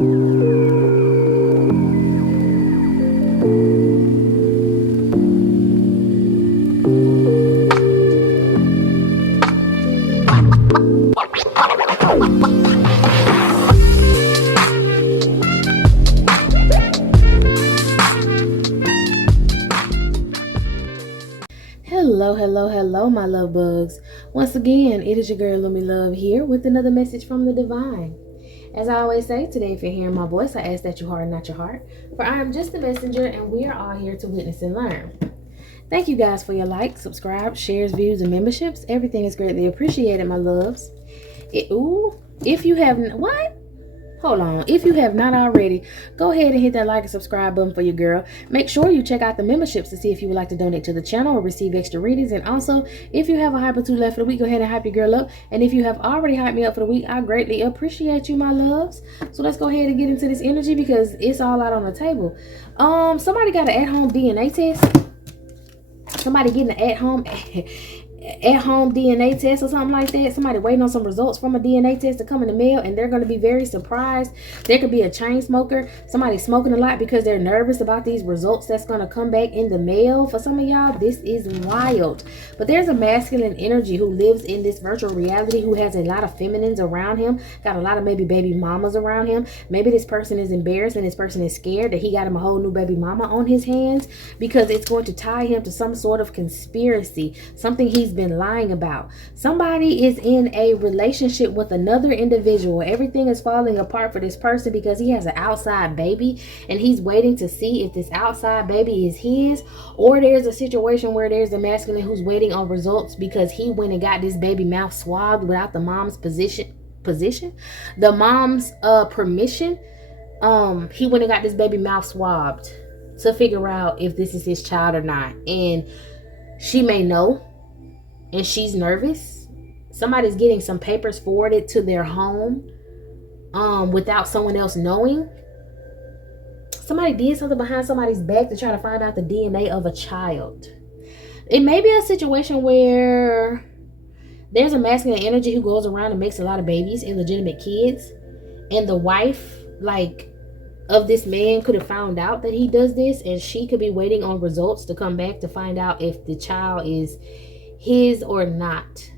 Hello, my love bugs. Once again, it is your girl Lumi Love here with another message from the divine. As I always say, today if you're hearing my voice, I ask that you harden not your heart, for I am just a messenger and we are all here to witness and learn. Thank you guys for your likes, subscribe, shares, views, and memberships. Everything is greatly appreciated, my loves. If you haven't, what? Hold on. If you have not already, go ahead and hit that like and subscribe button for your girl. Make sure you check out the memberships to see if you would like to donate to the channel or receive extra readings. And also, if you have a hype or two left for the week, go ahead and hype your girl up. And if you have already hyped me up for the week, I greatly appreciate you, my loves. So let's go ahead and get into this energy because it's all out on the table. Somebody got an at-home DNA test. Somebody getting an at-home DNA test or something like that. Somebody waiting on some results from a DNA test to come in the mail, and they're going to be very surprised. There could be a chain smoker, somebody smoking a lot because they're nervous about these results that's going to come back in the mail. For some of y'all, this is wild. But there's a masculine energy who lives in this virtual reality, who has a lot of feminines around him, got a lot of maybe baby mamas around him. Maybe this person is embarrassed and this person is scared that he got him a whole new baby mama on his hands, because it's going to tie him to some sort of conspiracy, something he's been lying about. Somebody is in a relationship with another individual. Everything is falling apart for this person because he has an outside baby and he's waiting to see if this outside baby is his, or there's a situation where there's a masculine who's waiting on results because he went and got this baby mouth swabbed without the mom's the mom's permission. He went and got this baby mouth swabbed to figure out if this is his child or not, and she may know, and she's nervous. Somebody's getting some papers forwarded to their home without someone else knowing. Somebody did something behind somebody's back to try to find out the DNA of a child. It may be a situation where there's a masculine energy who goes around and makes a lot of babies, illegitimate kids, and the wife of this man could have found out that he does this, and she could be waiting on results to come back to find out if the child is his or not.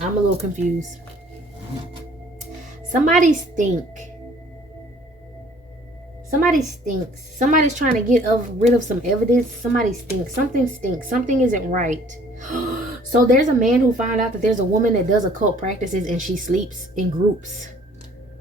I'm a little confused. Somebody stinks. Somebody's trying to get rid of some evidence. Somebody stinks. Something stinks. Something isn't right. So there's a man who found out that there's a woman that does occult practices and she sleeps in groups.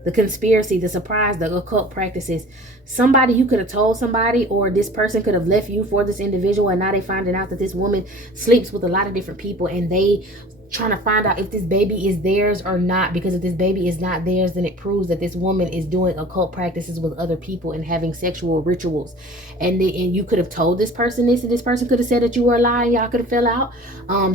The conspiracy, the surprise, the occult practices. Somebody, you could have told somebody, or this person could have left you for this individual, and now they finding out that this woman sleeps with a lot of different people, and they trying to find out if this baby is theirs or not, because if this baby is not theirs, then it proves that this woman is doing occult practices with other people and having sexual rituals. And you could have told this person this, and this person could have said that you were lying. Y'all could have fell out.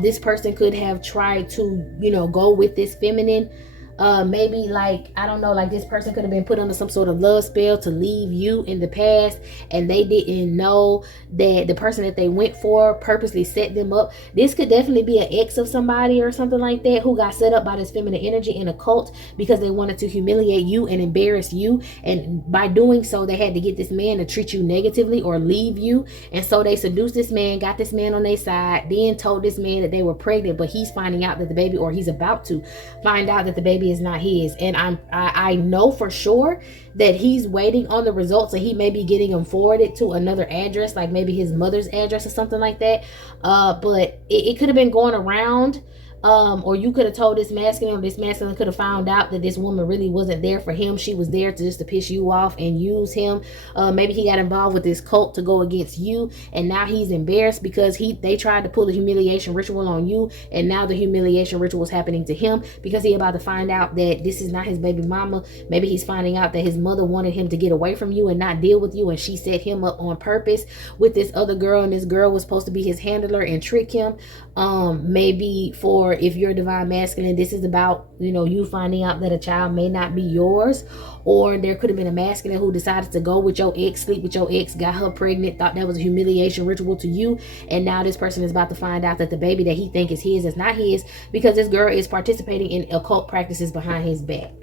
This person could have tried to, go with this feminine. Maybe I don't know, this person could have been put under some sort of love spell to leave you in the past, and they didn't know that the person that they went for purposely set them up. This could definitely be an ex of somebody or something like that who got set up by this feminine energy in a cult because they wanted to humiliate you and embarrass you, and by doing so they had to get this man to treat you negatively or leave you. And so they seduced this man, got this man on their side, then told this man that they were pregnant, but he's finding out that the baby, or he's about to find out that the baby is not his. And I know for sure that he's waiting on the results, and he may be getting them forwarded to another address, like maybe his mother's address or something like that. But it could have been going around. Or you could have told this masculine, or this masculine could have found out that this woman really wasn't there for him. She was there to piss you off and use him. Maybe he got involved with this cult to go against you, and now he's embarrassed because they tried to pull the humiliation ritual on you, and now the humiliation ritual is happening to him because he about to find out that this is not his baby mama. Maybe he's finding out that his mother wanted him to get away from you and not deal with you, and she set him up on purpose with this other girl, and this girl was supposed to be his handler and trick him. Maybe for, if you're divine masculine, this is about, you finding out that a child may not be yours. Or there could have been a masculine who decided to go with your ex, sleep with your ex, got her pregnant, thought that was a humiliation ritual to you, and now this person is about to find out that the baby that he think is his is not his, because this girl is participating in occult practices behind his back.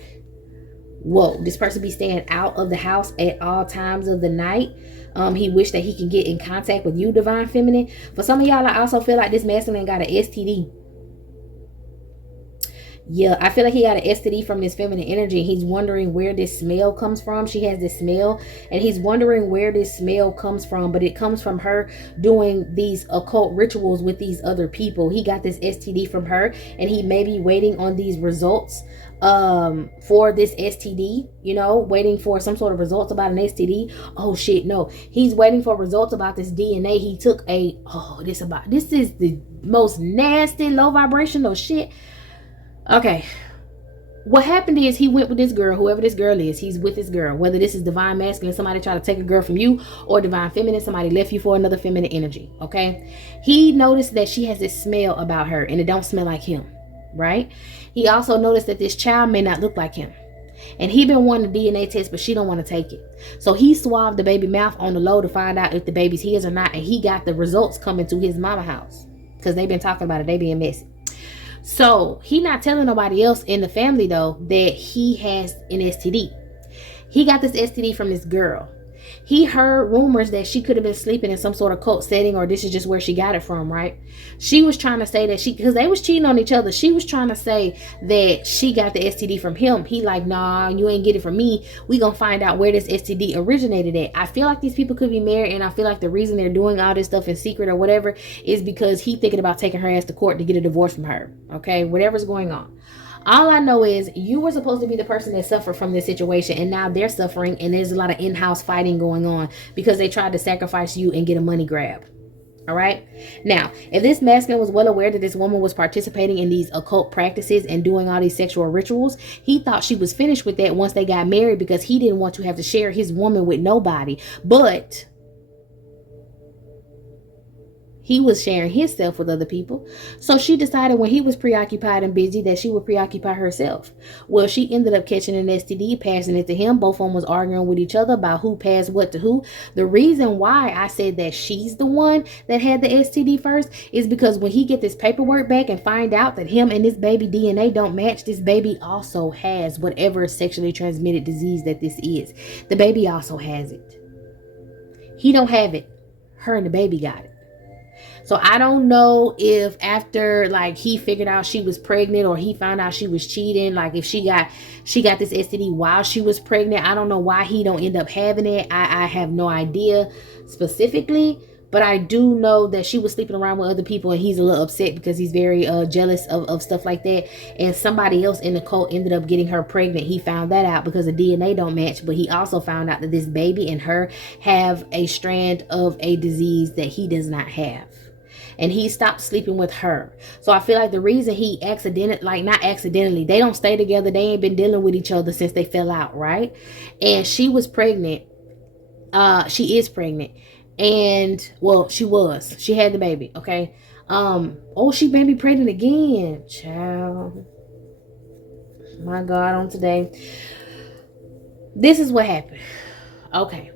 Whoa, this person be staying out of the house at all times of the night. He wished that he can get in contact with you, divine feminine. For some of y'all, I also feel like this masculine got an STD. Yeah, I feel like he got an STD from this feminine energy. He's wondering where this smell comes from. She has this smell, and he's wondering where this smell comes from. But it comes from her doing these occult rituals with these other people. He got this STD from her, and he may be waiting on these results for this STD, you know, waiting for some sort of results about an STD. Oh shit, no. He's waiting for results about this DNA. He took this is the most nasty low vibrational shit. Okay, what happened is he went with this girl, whoever this girl is. He's with this girl, whether this is divine masculine, somebody try to take a girl from you, or divine feminine, somebody left you for another feminine energy. Okay, he noticed that she has this smell about her, and it don't smell like him, right? He also noticed that this child may not look like him, and he been wanting a DNA test, but she don't want to take it. So he swabbed the baby mouth on the low to find out if the baby's his or not, and he got the results coming to his mama house because they've been talking about it. They being messy. So he not telling nobody else in the family though that he has an STD. He got this STD from this girl. He heard rumors that she could have been sleeping in some sort of cult setting, or this is just where she got it from, right? She was trying to say that because they was cheating on each other, she was trying to say that she got the STD from him. He like, nah, you ain't get it from me. We gonna find out where this STD originated at. I feel like these people could be married, and I feel like the reason they're doing all this stuff in secret or whatever is because he thinking about taking her ass to court to get a divorce from her. Okay, whatever's going on. All I know is you were supposed to be the person that suffered from this situation, and now they're suffering, and there's a lot of in-house fighting going on because they tried to sacrifice you and get a money grab. All right. Now, if this masculine was well aware that this woman was participating in these occult practices and doing all these sexual rituals, he thought she was finished with that once they got married because he didn't want to have to share his woman with nobody. But he was sharing himself with other people. So she decided when he was preoccupied and busy that she would preoccupy herself. Well, she ended up catching an STD, passing it to him. Both of them was arguing with each other about who passed what to who. The reason why I said that she's the one that had the STD first is because when he get this paperwork back and find out that him and this baby DNA don't match, this baby also has whatever sexually transmitted disease that this is. The baby also has it. He don't have it. Her and the baby got it. So I don't know if after like he figured out she was pregnant, or he found out she was cheating, like if she got this STD while she was pregnant. I don't know why he don't end up having it. I have no idea specifically, but I do know that she was sleeping around with other people, and he's a little upset because he's very jealous of stuff like that. And somebody else in the cult ended up getting her pregnant. He found that out because the DNA don't match, but he also found out that this baby and her have a strand of a disease that he does not have. And he stopped sleeping with her. So I feel like the reason he not accidentally, they don't stay together. They ain't been dealing with each other since they fell out, right? And she was pregnant. She is pregnant. And well, she had the baby. Okay. She may be pregnant again. Child. My God, on today. This is what happened. Okay.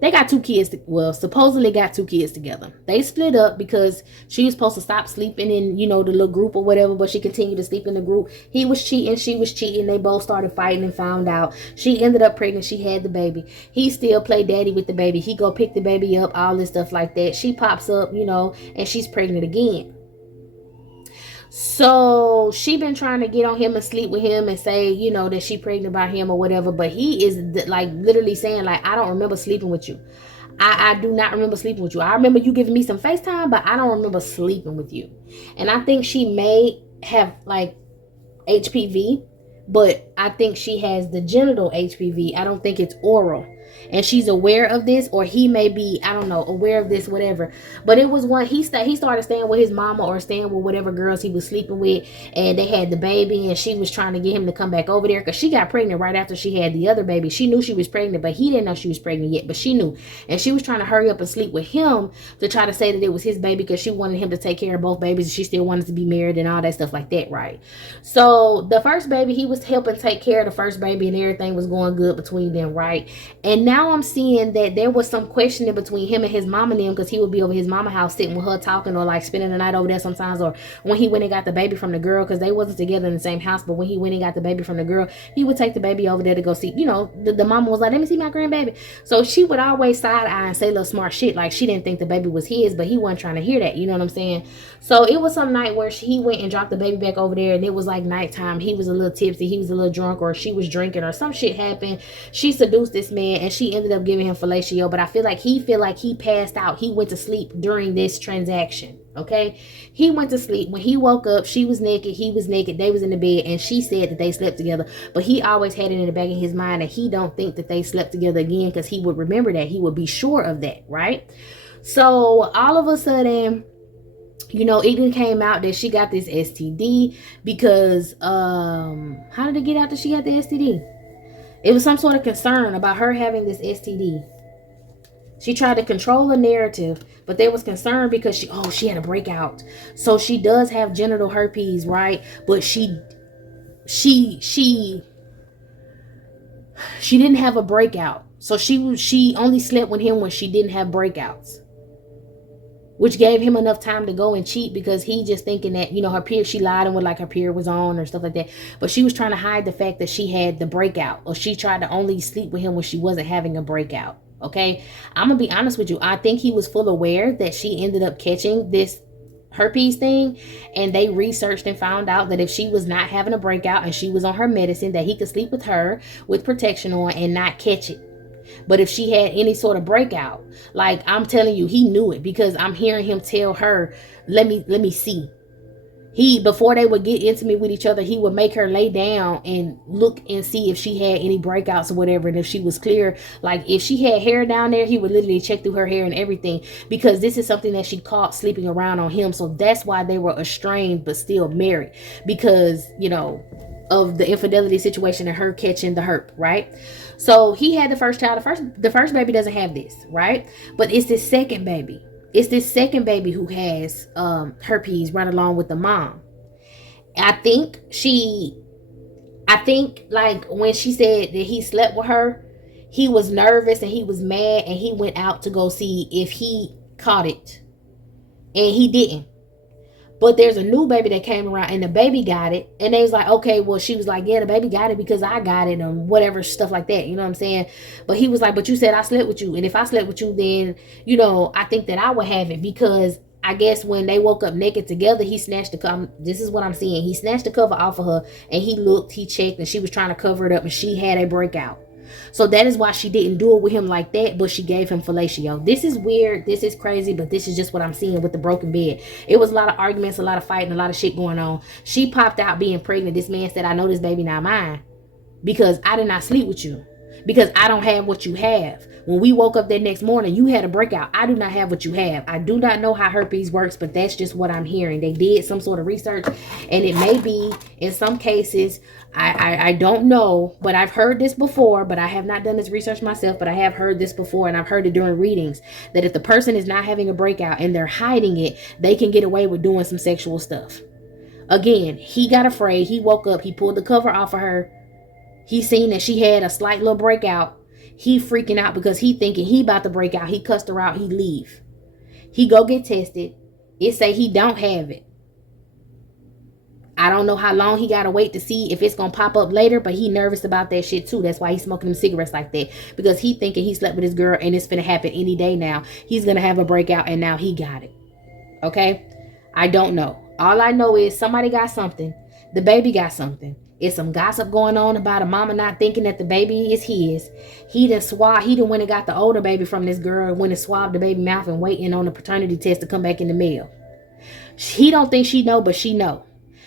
They got two kids, supposedly got two kids together. They split up because she was supposed to stop sleeping in, the little group or whatever, but she continued to sleep in the group. He was cheating, she was cheating. They both started fighting and found out. She ended up pregnant, she had the baby. He still played daddy with the baby. He go pick the baby up, all this stuff like that. She pops up, and she's pregnant again. So she been trying to get on him and sleep with him and say, that she pregnant by him or whatever. But he is like literally saying like, I don't remember sleeping with you. I do not remember sleeping with you. I remember you giving me some FaceTime, but I don't remember sleeping with you. And I think she may have like HPV, but I think she has the genital HPV. I don't think it's oral. And she's aware of this, or he may be, I don't know, aware of this, whatever. But it was one, he started staying with his mama or staying with whatever girls he was sleeping with, and they had the baby, and she was trying to get him to come back over there because she got pregnant right after she had the other baby. She knew she was pregnant, but he didn't know she was pregnant yet, but she knew. And she was trying to hurry up and sleep with him to try to say that it was his baby because she wanted him to take care of both babies, and she still wanted to be married and all that stuff like that, right? So the first baby, he was helping take care of the first baby, and everything was going good between them, right? And And now I'm seeing that there was some questioning between him and his mom and them, because he would be over his mama house sitting with her talking, or like spending the night over there sometimes. Or when he went and got the baby from the girl, because they wasn't together in the same house, but when he went and got the baby from the girl, he would take the baby over there to go see, the mama was like, let me see my grandbaby. So she would always side eye and say little smart shit, like she didn't think the baby was his, but he wasn't trying to hear that, you know what I'm saying? So it was some night where he went and dropped the baby back over there, and it was like nighttime. He was a little tipsy, he was a little drunk, or she was drinking, or some shit happened. She seduced this man, and she ended up giving him fellatio. But I feel like he passed out. He went to sleep during this transaction. Okay, he went to sleep. When he woke up, she was naked, he was naked, they was in the bed, and she said that they slept together. But he always had it in the back of his mind that he don't think that they slept together again, because he would remember that. He would be sure of that, right? So all of a sudden, it came out that she got this STD because how did it get out that she got the STD? It was some sort of concern about her having this STD. She tried to control the narrative, but there was concern because she had a breakout. So she does have genital herpes, right? But she didn't have a breakout. So she only slept with him when she didn't have breakouts, which gave him enough time to go and cheat, because he just thinking that, her period, she lied and was like her period was on or stuff like that. But she was trying to hide the fact that she had the breakout, or she tried to only sleep with him when she wasn't having a breakout. Okay, I'm gonna be honest with you. I think he was full aware that she ended up catching this herpes thing, and they researched and found out that if she was not having a breakout and she was on her medicine, that he could sleep with her with protection on and not catch it. But if she had any sort of breakout, like, I'm telling you, he knew it, because I'm hearing him tell her, let me see. Before they would get intimate with each other, he would make her lay down and look and see if she had any breakouts or whatever. And if she was clear, like if she had hair down there, he would literally check through her hair and everything, because this is something that she caught sleeping around on him. So that's why they were estranged but still married, because, of the infidelity situation and her catching the herp, right? So he had the first child. The first baby doesn't have this, right? But it's this second baby. It's this second baby who has herpes right along with the mom. I think like when she said that he slept with her, he was nervous and he was mad, and he went out to go see if he caught it, and he didn't. But there's a new baby that came around, and the baby got it, and they was like, okay, well, she was like, yeah, the baby got it because I got it, and whatever, stuff like that, you know what I'm saying? But he was like, but you said I slept with you, and if I slept with you, then, I think that I would have it, because I guess when they woke up naked together, he snatched the cover. This is what I'm seeing. He snatched the cover off of her, and he looked, he checked, and she was trying to cover it up, and she had a breakout. So that is why she didn't do it with him like that, but she gave him fellatio. This is weird. This is crazy, but this is just what I'm seeing with the broken bed. It was a lot of arguments, a lot of fighting, a lot of shit going on. She popped out being pregnant. This man said, I know this baby not mine because I did not sleep with you, because I don't have what you have. When we woke up that next morning, you had a breakout. I do not have what you have. I do not know how herpes works, but that's just what I'm hearing. They did some sort of research, and it may be in some cases, I don't know, but I've heard this before, but I have not done this research myself, but I have heard this before, and I've heard it during readings, that if the person is not having a breakout and they're hiding it, they can get away with doing some sexual stuff. Again, he got afraid. He woke up. He pulled the cover off of her. He seen that she had a slight little breakout. He freaking out because he thinking he about to break out. He cussed her out. He leave. He go get tested. It say he don't have it. I don't know how long he got to wait to see if it's going to pop up later, but he nervous about that shit too. That's why he's smoking them cigarettes like that, because he thinking he slept with his girl and it's finna happen any day now. He's going to have a breakout, and now he got it. Okay? I don't know. All I know is somebody got something. The baby got something. It's some gossip going on about a mama not thinking that the baby is his. He done went and got the older baby from this girl and went and swabbed the baby mouth and waiting on the paternity test to come back in the mail. He don't think she know, but she know.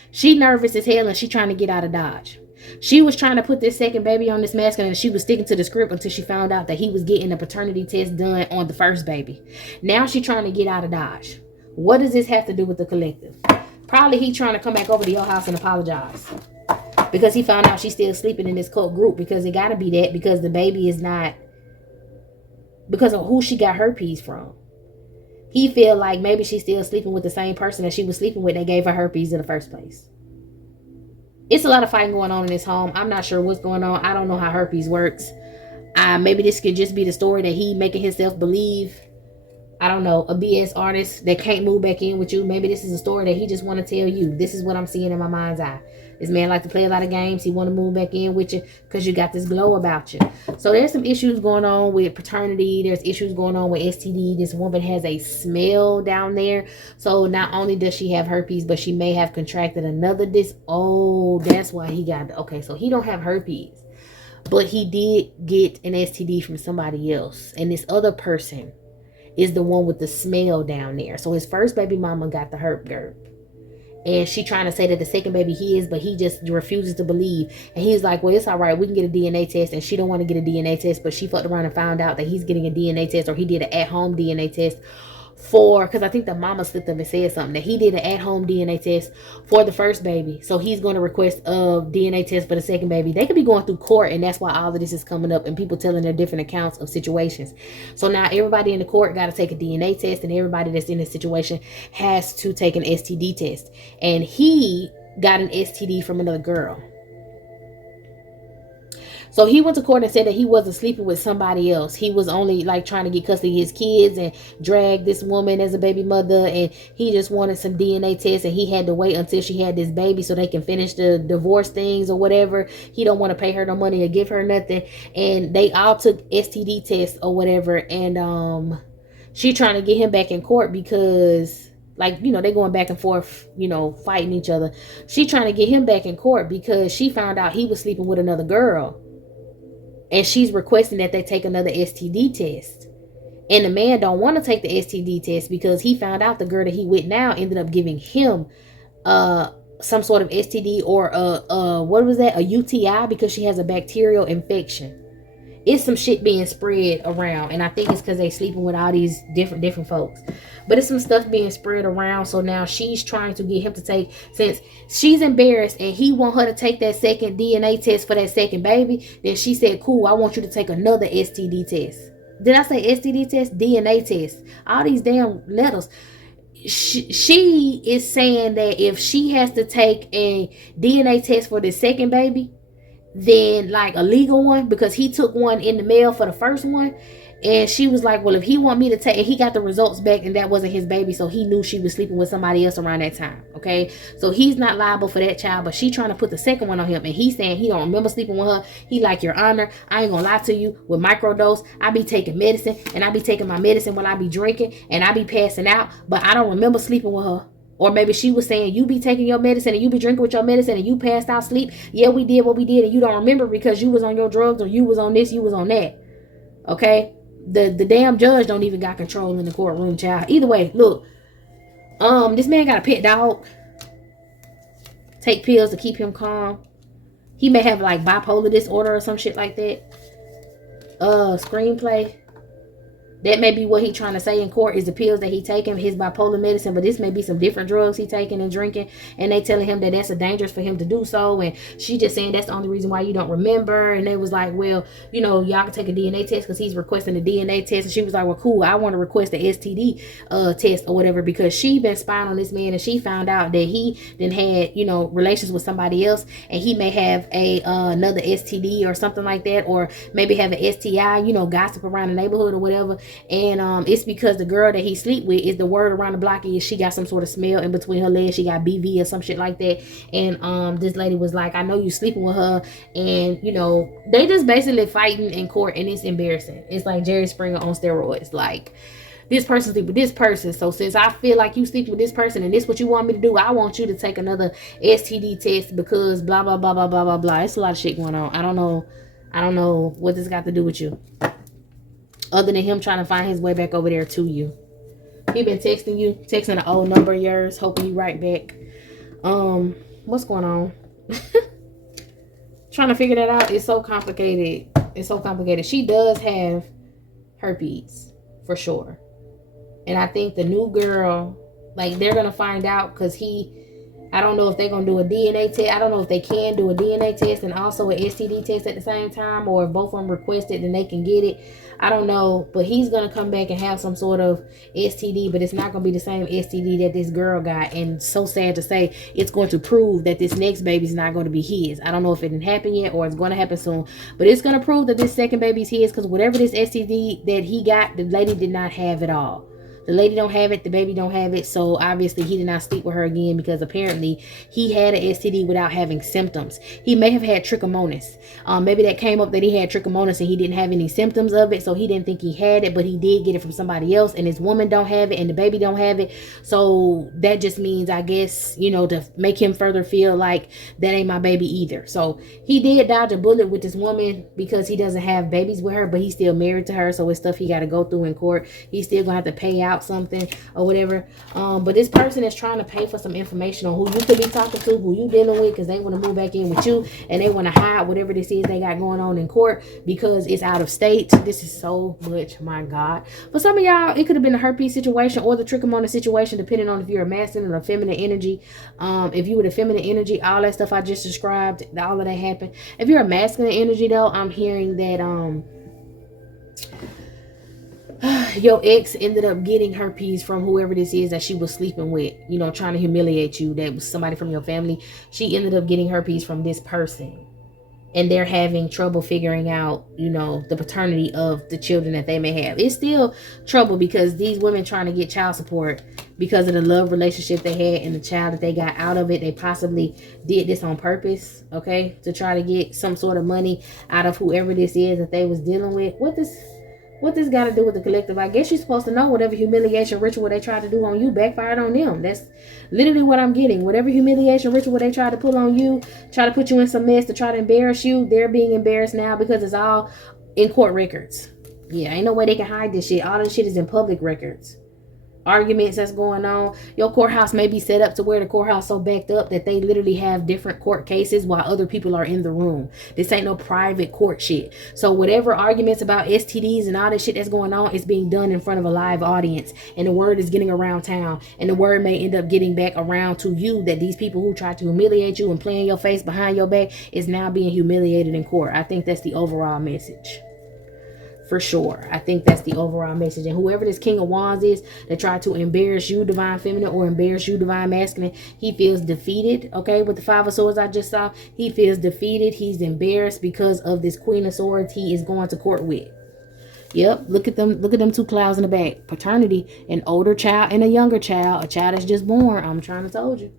She nervous as hell, and she trying to get out of Dodge. She was trying to put this second baby on this masculine, and she was sticking to the script until she found out that he was getting a paternity test done on the first baby. Now she trying to get out of Dodge. What does this have to do with the collective? Probably he trying to come back over to your house and apologize, because he found out she's still sleeping in this cult group, because it got to be that, because the baby is not, because of who she got herpes from. He feel like maybe she's still sleeping with the same person that she was sleeping with that gave her herpes in the first place. It's a lot of fighting going on in this home. I'm not sure what's going on. I don't know how herpes works. Maybe this could just be the story that he making himself believe. I don't know, a BS artist that can't move back in with you. Maybe this is a story that he just want to tell you. This is what I'm seeing in my mind's eye. This man like to play a lot of games. He want to move back in with you because you got this glow about you. So there's some issues going on with paternity. There's issues going on with STD. This woman has a smell down there. So not only does she have herpes, but she may have contracted another Oh, that's why he got... Okay, so he don't have herpes, but he did get an STD from somebody else. And this other person is the one with the smell down there. So his first baby mama got the herp gerp. And she trying to say that the second baby his, but he just refuses to believe. And he's like, well, it's all right. We can get a DNA test. And she don't want to get a DNA test, but she fucked around and found out that he's getting a DNA test, or he did an at-home DNA test because I think the mama slipped up and said something, that he did an at-home DNA test for the first baby. So he's going to request a DNA test for the second baby. They could be going through court, and that's why all of this is coming up and people telling their different accounts of situations. So now everybody in the court got to take a DNA test, and everybody that's in this situation has to take an STD test. And he got an STD from another girl. So he went to court and said that he wasn't sleeping with somebody else. He was only like trying to get custody of his kids and drag this woman as a baby mother. And he just wanted some DNA tests, and he had to wait until she had this baby so they can finish the divorce things or whatever. He don't want to pay her no money or give her nothing. And they all took STD tests or whatever. And she trying to get him back in court because, like, you know, they going back and forth, you know, fighting each other. She trying to get him back in court because she found out he was sleeping with another girl. And she's requesting that they take another STD test. And the man don't want to take the STD test because he found out the girl that he with now ended up giving him some sort of STD or what was that? A UTI, because she has a bacterial infection. It's some shit being spread around, and I think it's because they sleeping with all these different folks. But it's some stuff being spread around. So now she's trying to get him to take, since she's embarrassed and he want her to take that second DNA test for that second baby, then she said, cool, I want you to take another STD test. Did I say STD test? DNA test. All these damn letters. She is saying that if she has to take a DNA test for the second baby, then like a legal one, because he took one in the mail for the first one, and she was like, well, if he want me to take, and he got the results back and that wasn't his baby, so he knew she was sleeping with somebody else around that time. Okay, so he's not liable for that child, but she trying to put the second one on him, and he's saying he don't remember sleeping with her. He like, your honor, I ain't gonna lie to you, with microdose I be taking medicine, and I be taking my medicine while I be drinking, and I be passing out, but I don't remember sleeping with her. Or maybe she was saying, you be taking your medicine and you be drinking with your medicine and you passed out sleep. Yeah, we did what we did and you don't remember because you was on your drugs, or you was on this, you was on that. Okay? The damn judge don't even got control in the courtroom, child. Either way, look. This man got a pet dog. Take pills to keep him calm. He may have like bipolar disorder or some shit like that. Screenplay. That may be what he trying to say in court, is the pills that he taking, his bipolar medicine, but this may be some different drugs he taking and drinking, and they telling him that that's dangerous for him to do so, and she just saying that's the only reason why you don't remember. And they was like, well, you know, y'all can take a DNA test because he's requesting a DNA test, and she was like, well, cool, I want to request the STD test or whatever, because she been spying on this man, and she found out that he then had, you know, relations with somebody else, and he may have a another STD or something like that, or maybe have an STI, you know, gossip around the neighborhood or whatever. And it's because the girl that he sleep with, is the word around the block is she got some sort of smell in between her legs. She got BV or some shit like that. And this lady was like, I know you sleeping with her. And, you know, they just basically fighting in court, and it's embarrassing. It's like Jerry Springer on steroids. Like, this person sleep with this person, so since I feel like you sleep with this person and this what you want me to do, I want you to take another STD test because blah blah blah blah blah blah blah. It's a lot of shit going on. I don't know what this got to do with you, other than him trying to find his way back over there to you. He been texting you, texting an old number of yours, hoping you write back. What's going on? Trying to figure that out. It's so complicated. It's so complicated. She does have herpes for sure, and I think the new girl, like, they're gonna find out because he I don't know if they're going to do a DNA test. I don't know if they can do a DNA test and also an STD test at the same time, or if both of them request it, then they can get it. I don't know, but he's going to come back and have some sort of STD, but it's not going to be the same STD that this girl got. And so sad to say, it's going to prove that this next baby's not going to be his. I don't know if it didn't happen yet or it's going to happen soon, but it's going to prove that this second baby's his, because whatever this STD that he got, the lady did not have it all. The lady don't have it. The baby don't have it. So obviously he did not sleep with her again, because apparently he had an STD without having symptoms. He may have had trichomonas. Maybe that came up that he had trichomonas and he didn't have any symptoms of it. So he didn't think he had it, but he did get it from somebody else. And his woman don't have it and the baby don't have it. So that just means, I guess, you know, to make him further feel like that ain't my baby either. So he did dodge a bullet with this woman because he doesn't have babies with her, but he's still married to her. So it's stuff he got to go through in court. He's still going to have to pay out something or whatever. But this person is trying to pay for some information on who you could be talking to, who you dealing with, because they want to move back in with you and they want to hide whatever this is they got going on in court because it's out of state. This is so much, my God. For some of y'all, it could have been a herpes situation or the trichomona situation, depending on if you're a masculine or feminine energy. If you were the feminine energy, all that stuff I just described, all of that happened. If you're a masculine energy though, I'm hearing that your ex ended up getting herpes from whoever this is that she was sleeping with, you know, trying to humiliate you. That was somebody from your family. She ended up getting herpes from this person, and they're having trouble figuring out, you know, the paternity of the children that they may have. It's still trouble because these women trying to get child support because of the love relationship they had and the child that they got out of it. They possibly did this on purpose, okay, to try to get some sort of money out of whoever this is that they was dealing with. What this got to do with the collective? I guess you're supposed to know whatever humiliation ritual they tried to do on you backfired on them. That's literally what I'm getting. Whatever humiliation ritual they tried to put on you, try to put you in some mess to try to embarrass you, they're being embarrassed now because it's all in court records. Yeah, ain't no way they can hide this shit. All this shit is in public records. Arguments that's going on. Your courthouse may be set up to where the courthouse so backed up that they literally have different court cases while other people are in the room. This ain't no private court shit. So whatever arguments about STDs and all this shit that's going on is being done in front of a live audience, and the word is getting around town, and the word may end up getting back around to you that these people who tried to humiliate you and play in your face behind your back is now being humiliated in court. I think that's the overall message. For sure. I think that's the overall message. And whoever this King of Wands is that tried to embarrass you, Divine Feminine, or embarrass you, Divine Masculine, he feels defeated. Okay, with the Five of Swords I just saw, he feels defeated. He's embarrassed because of this Queen of Swords he is going to court with. Yep, look at them two clouds in the back. Paternity, an older child and a younger child. A child that's just born. I'm trying to told you.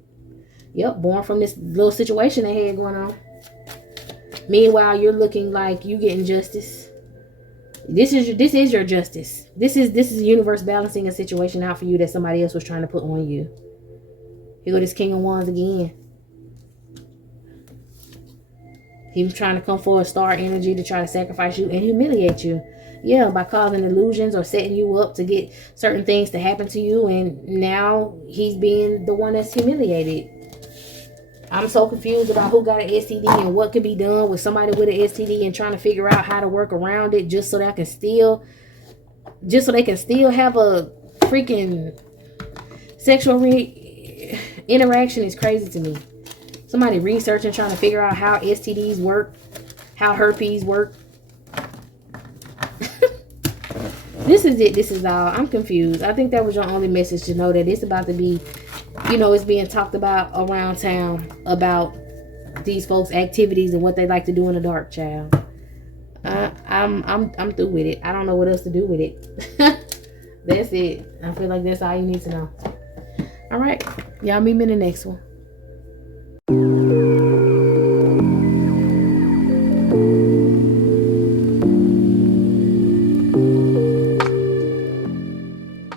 Yep, born from this little situation they had going on. Meanwhile, you're looking like you getting justice. This is your justice. This is the universe balancing a situation out for you that somebody else was trying to put on you. Here go this King of Wands again. He was trying to come for a star energy to try to sacrifice you and humiliate you. Yeah, by causing illusions or setting you up to get certain things to happen to you, and now he's being the one that's humiliated. I'm so confused about who got an STD and what could be done with somebody with an STD, and trying to figure out how to work around it just so they can still have a freaking sexual interaction is crazy to me. Somebody researching, trying to figure out how STDs work, how herpes work. This is it. This is all. I'm confused. I think that was your only message, to know that it's about to be, you know, it's being talked about around town about these folks' activities and what they like to do in the dark, child. I'm through with it. I don't know what else to do with it. That's it. I feel like that's all you need to know. All right. Y'all meet me in the next one.